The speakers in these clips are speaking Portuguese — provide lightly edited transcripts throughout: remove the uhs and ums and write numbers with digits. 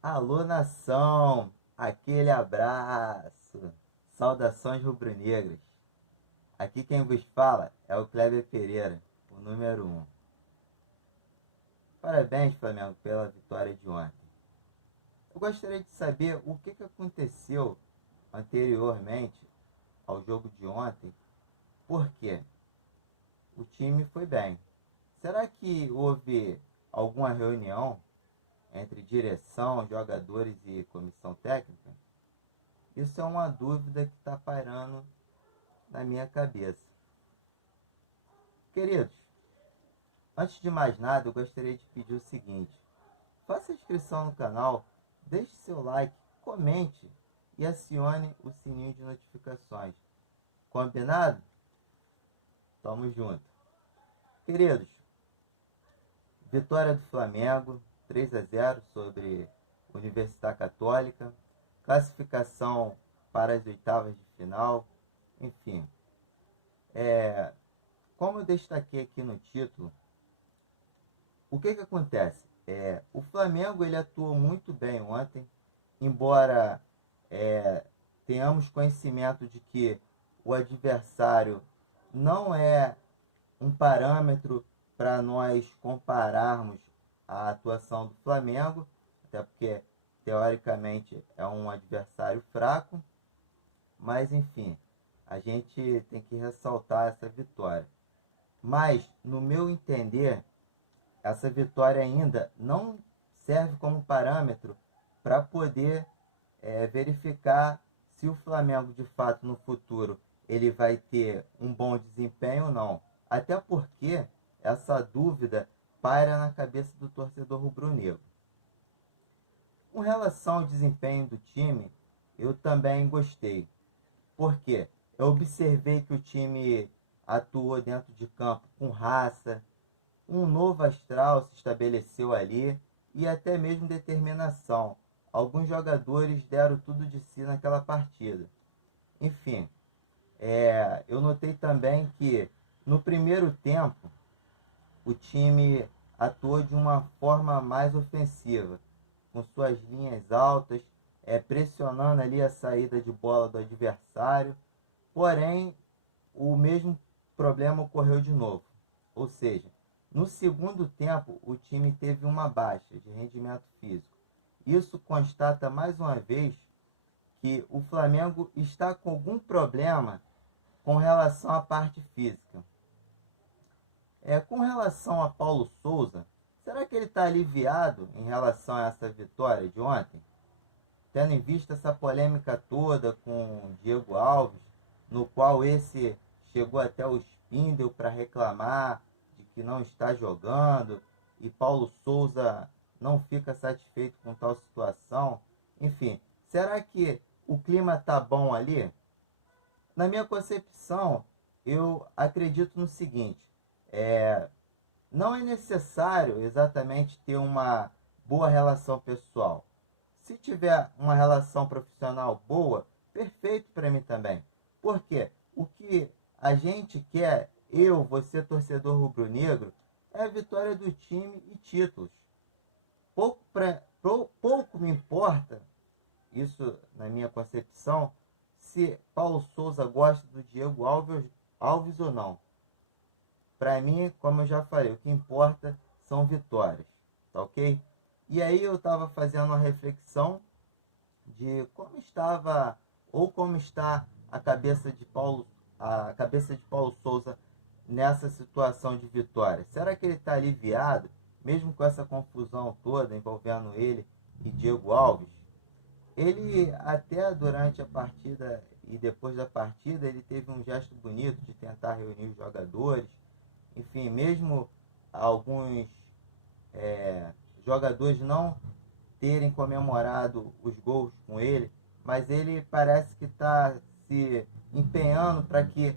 Alô, nação! Aquele abraço! Saudações rubro-negras! Aqui quem vos fala é o Kleber Pereira, o número um. Parabéns, Flamengo, pela vitória de ontem. Eu gostaria de saber o que aconteceu anteriormente ao jogo de ontem, porque o time foi bem. Será que houve alguma reunião entre direção, jogadores e comissão técnica? Isso é uma dúvida que está pairando na minha cabeça. Queridos, antes de mais nada, eu gostaria de pedir o seguinte: faça inscrição no canal, deixe seu like, comente e acione o sininho de notificações. Combinado? Tamo junto. Queridos, vitória do Flamengo, 3-0 sobre Universidade Católica, classificação para as oitavas de final, enfim. Como eu destaquei aqui no título, o que acontece? O Flamengo ele atuou muito bem ontem, embora é, tenhamos conhecimento de que o adversário não é um parâmetro para nós compararmos a atuação do Flamengo, até porque teoricamente é um adversário fraco, mas enfim, a gente tem que ressaltar essa vitória. Mas, no meu entender, essa vitória ainda não serve como parâmetro para poder verificar se o Flamengo de fato no futuro ele vai ter um bom desempenho ou não. Até porque essa dúvida paira na cabeça do torcedor rubro-negro. Com relação ao desempenho do time, eu também gostei. Por quê? Eu observei que o time atuou dentro de campo com raça, um novo astral se estabeleceu ali e até mesmo determinação. Alguns jogadores deram tudo de si naquela partida. Enfim, eu notei também que no primeiro tempo o time atuou de uma forma mais ofensiva, com suas linhas altas, pressionando ali a saída de bola do adversário. Porém, o mesmo problema ocorreu de novo. Ou seja, no segundo tempo, o time teve uma baixa de rendimento físico. Isso constata mais uma vez que o Flamengo está com algum problema com relação à parte física. Com relação a Paulo Souza, será que ele está aliviado em relação a essa vitória de ontem? Tendo em vista essa polêmica toda com Diego Alves, no qual esse chegou até o Spindle para reclamar de que não está jogando e Paulo Souza não fica satisfeito com tal situação. Enfim, será que o clima tá bom ali? Na minha concepção, eu acredito no seguinte: é, não é necessário exatamente ter uma boa relação pessoal. Se tiver uma relação profissional boa, perfeito para mim também. Porque o que a gente quer, eu, você, torcedor rubro-negro, é a vitória do time e títulos. Pouco me importa, isso na minha concepção, se Paulo Souza gosta do Diego Alves ou não. Para mim, como eu já falei, o que importa são vitórias, tá ok? E aí eu estava fazendo uma reflexão de como estava ou como está a cabeça de Paulo Souza nessa situação de vitória. Será que ele está aliviado, mesmo com essa confusão toda envolvendo ele e Diego Alves? Ele até durante a partida e depois da partida ele teve um gesto bonito de tentar reunir os jogadores. Enfim, mesmo alguns jogadores não terem comemorado os gols com ele, mas ele parece que está se empenhando para que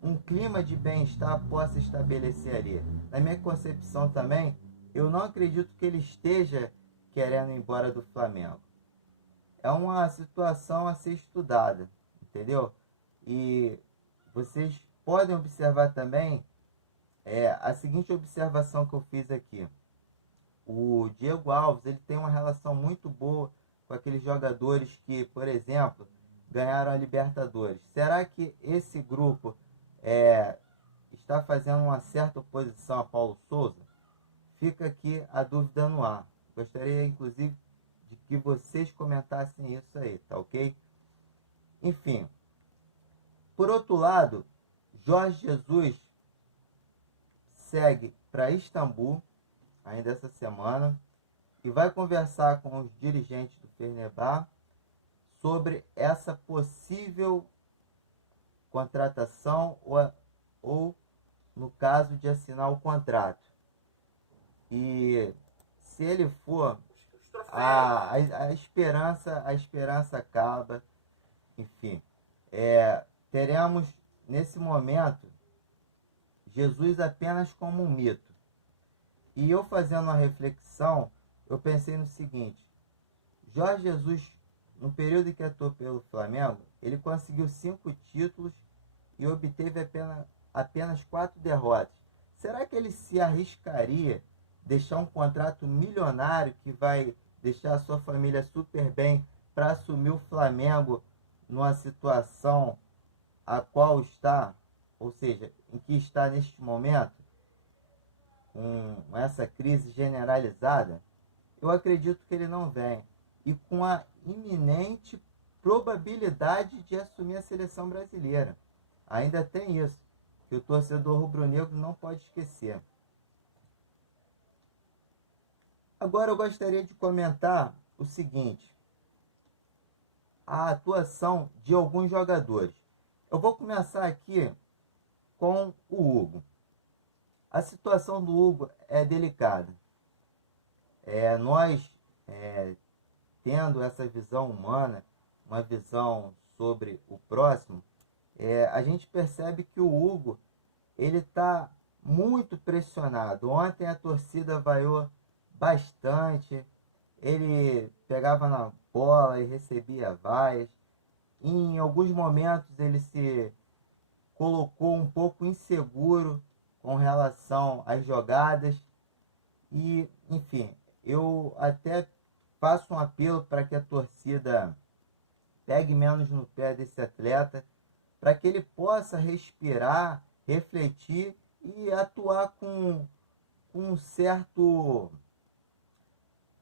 um clima de bem-estar possa estabelecer ali. Na minha concepção também, eu não acredito que ele esteja querendo ir embora do Flamengo. É uma situação a ser estudada, entendeu? E vocês podem observar também a seguinte observação que eu fiz aqui. o Diego Alves, ele tem uma relação muito boa com aqueles jogadores que, por exemplo, ganharam a Libertadores. Será que esse grupo está fazendo uma certa oposição a Paulo Souza? Fica aqui a dúvida no ar. Gostaria, inclusive, de que vocês comentassem isso aí, tá ok? Enfim, por outro lado, Jorge Jesus segue para Istambul, ainda essa semana, e vai conversar com os dirigentes do Fenerbahçe sobre essa possível contratação ou no caso de assinar o contrato. E se ele for, a esperança acaba. Enfim, teremos nesse momento Jesus apenas como um mito. E eu fazendo uma reflexão, eu pensei no seguinte: Jorge Jesus, no período em que atuou pelo Flamengo, ele conseguiu 5 títulos e obteve apenas 4 derrotas. Será que ele se arriscaria deixar um contrato milionário que vai deixar a sua família super bem para assumir o Flamengo numa situação a qual está, ou seja, em que está neste momento, com essa crise generalizada? Eu acredito que ele não vem. E com a iminente probabilidade de assumir a seleção brasileira. Ainda tem isso, que o torcedor rubro-negro não pode esquecer. Agora eu gostaria de comentar o seguinte: a atuação de alguns jogadores. Eu vou começar aqui com o Hugo. A situação do Hugo é delicada. Nós, tendo essa visão humana, uma visão sobre o próximo, a gente percebe que o Hugo ele está muito pressionado. Ontem a torcida vaiou bastante, ele pegava na bola e recebia vaias. Em alguns momentos ele se colocou um pouco inseguro com relação às jogadas. E, enfim, eu até faço um apelo para que a torcida pegue menos no pé desse atleta, para que ele possa respirar, refletir e atuar com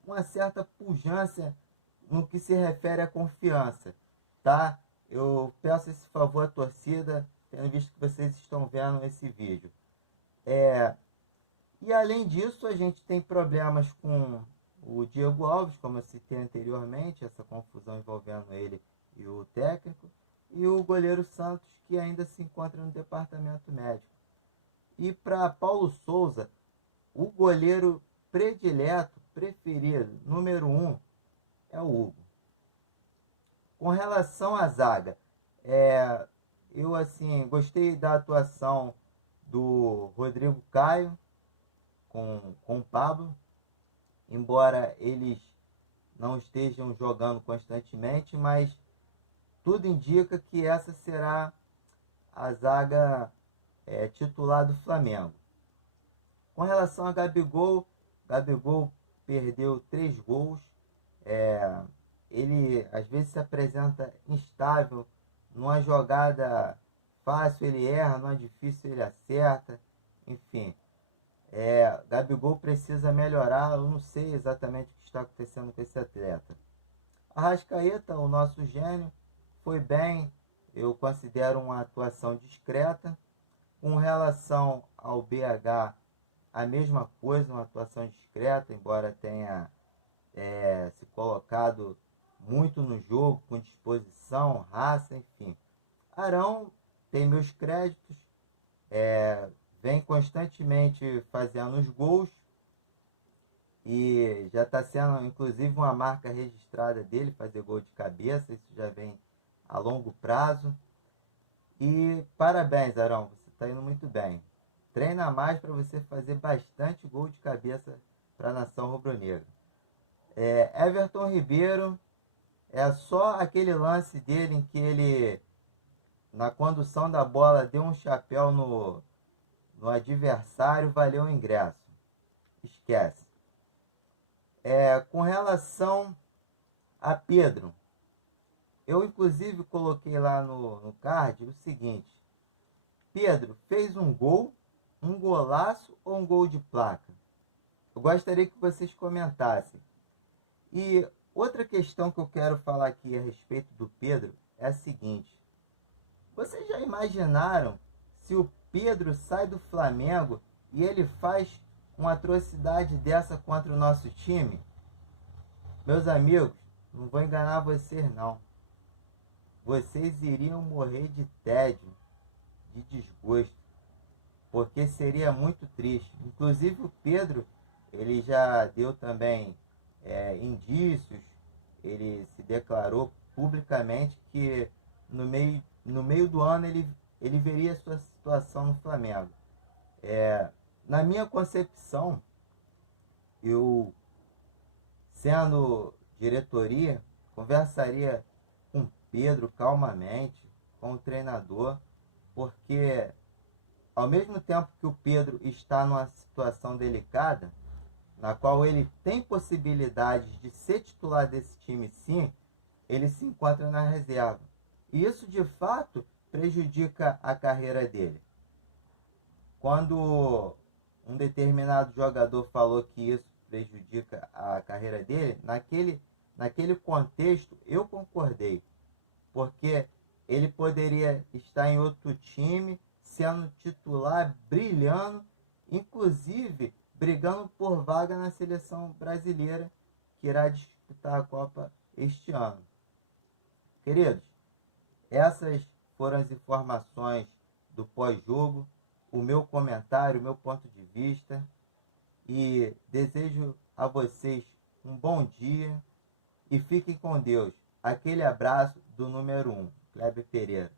uma certa pujança no que se refere à confiança, tá? Eu peço esse favor à torcida, tendo visto que vocês estão vendo esse vídeo. E além disso, a gente tem problemas com o Diego Alves, como eu citei anteriormente, essa confusão envolvendo ele e o técnico, e o goleiro Santos, que ainda se encontra no departamento médico. E para Paulo Souza, o goleiro predileto, preferido, número 1, é o Hugo. Com relação à zaga, eu assim gostei da atuação do Rodrigo Caio com o Pablo, embora eles não estejam jogando constantemente, mas tudo indica que essa será a zaga titular do Flamengo. Com relação a Gabigol perdeu 3 gols. Ele às vezes se apresenta instável. Numa jogada fácil ele erra, numa difícil ele acerta. Enfim, Gabigol precisa melhorar. Eu não sei exatamente o que está acontecendo com esse atleta. Arrascaeta, o nosso gênio, foi bem. Eu considero uma atuação discreta. Com relação ao BH, a mesma coisa, uma atuação discreta, embora tenha se colocado muito no jogo, com disposição, raça, enfim. Arão tem meus créditos, vem constantemente fazendo os gols e já está sendo inclusive uma marca registrada dele fazer gol de cabeça, isso já vem a longo prazo. E parabéns, Arão, você está indo muito bem. Treina mais para você fazer bastante gol de cabeça para a nação rubro-negra. Everton Ribeiro, é só aquele lance dele em que ele, na condução da bola, deu um chapéu no adversário, valeu o ingresso. Esquece. Com relação a Pedro, eu inclusive coloquei lá no card o seguinte: Pedro fez um gol, um golaço ou um gol de placa? Eu gostaria que vocês comentassem. E outra questão que eu quero falar aqui a respeito do Pedro é a seguinte: vocês já imaginaram se o Pedro sai do Flamengo e ele faz uma atrocidade dessa contra o nosso time? Meus amigos, não vou enganar vocês não. Vocês iriam morrer de tédio, de desgosto, porque seria muito triste. Inclusive o Pedro, ele já deu também indícios, ele se declarou publicamente que no meio do ano ele veria a sua situação no Flamengo. Na minha concepção, eu, sendo diretoria, conversaria com Pedro calmamente, com o treinador, porque ao mesmo tempo que o Pedro está numa situação delicada, na qual ele tem possibilidades de ser titular desse time sim, ele se encontra na reserva. E isso de fato prejudica a carreira dele. Quando um determinado jogador falou que isso prejudica a carreira dele, naquele contexto eu concordei, porque ele poderia estar em outro time, sendo titular, brilhando, inclusive brigando por vaga na seleção brasileira, que irá disputar a Copa este ano. Queridos, essas foram as informações do pós-jogo, o meu comentário, o meu ponto de vista, e desejo a vocês um bom dia e fiquem com Deus. Aquele abraço do número 1, Kleber Pereira.